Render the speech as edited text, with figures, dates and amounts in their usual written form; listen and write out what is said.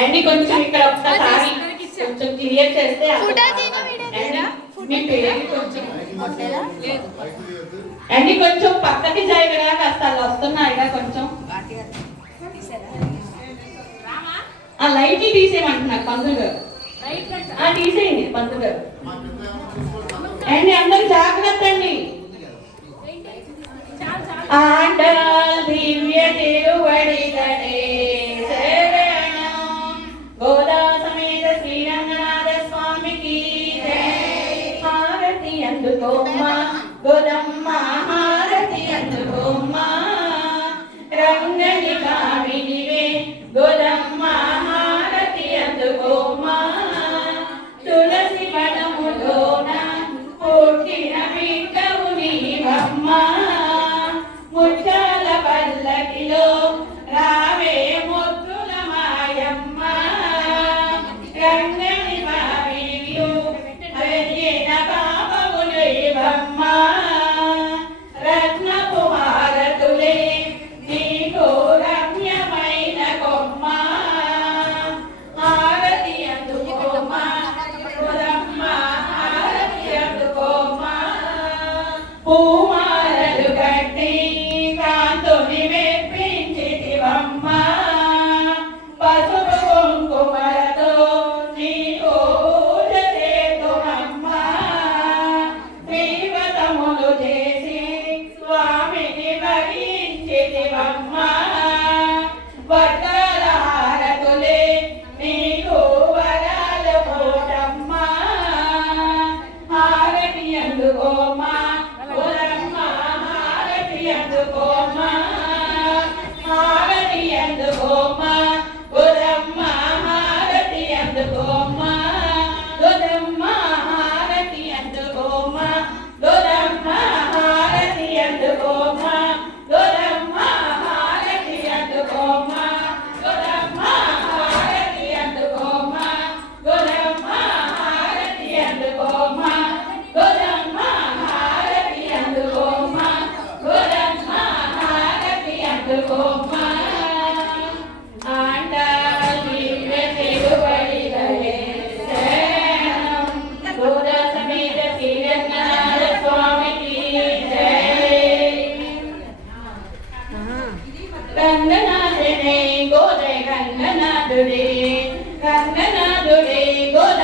అండి కొంచెం ఇక్కడ ఒక్కసారి కొంచెం క్లియర్ చేస్తే మీ పేరు కొంచెం అండి కొంచెం పక్కకి జాయిగా కాస్త వస్తున్నాయిగా కొంచెం ఆ లైట్లు తీసేయమంటున్నారు పంతులు గారు. తీసేయండి పంతులు గారు. అండి అందరూ జాగ్రత్త అండి. ఆండాల్ దివ్య తిరువడిగడే శరణం. గోదా సమేత శ్రీరంగనాథ స్వామికి హారతి అందుకోమ్మా గోదమ్మ హారతి అందుకోమ్మా. రంగని కావినివే గోదమ్మ హారతి అందుకోమ్మా. తులసి వనములోన పుట్టిన బిడ్డవు నీవమ్మా. ముత్యాల పల్లకిలో రావే ముద్దుల మాయమ్మ. రంగని బావియు అయ్యేన పాపము నీవమ్మ. రత్నపు హారతులే నీకు రమ్యమైన కొమ్మ. హారతి అందుకోమ్మా గోదమ్మ హారతి అందుకోమ్మా. పూమాలలు కట్టి కాంతుని మెప్పించితివమ్మ. పసుపు కుంకుమలతో నీకు పూజ చేతుమమ్మ. శ్రీవ్రతములు చేసి స్వామిని వరించితివమ్మ. వడ్డాల హారతులే నీకు వరాలు పోటమ్మ. హారతి అందుకోమ్మా గోదమ్మ హారతి అందుకోమ్మా. హారతి అందుకోమ్మా గోదమ్మ హారతి అందుకోమ్మా. గోదమ్మ హారతి అందుకోమ్మా. గోదమ్మ హారతి అందుకోమ్మా. గోదమ్మ హారతి అందుకోమ్మా. గోదమ్మ హారతి అందుకోమ్మా. గోదమ్మ హారతి అందుకోమ్మా. గోదమ్మ హారతి అందుకోమ్మా. గోదమ్మ హారతి అందుకోమ్మా. ఆండాల్ దివ్య తిరువడిగడే శరణం. గోదా సమేత శ్రీరంగనాథ స్వామికి జై. రంగనాథుడే గోదయ రంగనాథుడే రంగనాథుడే గోద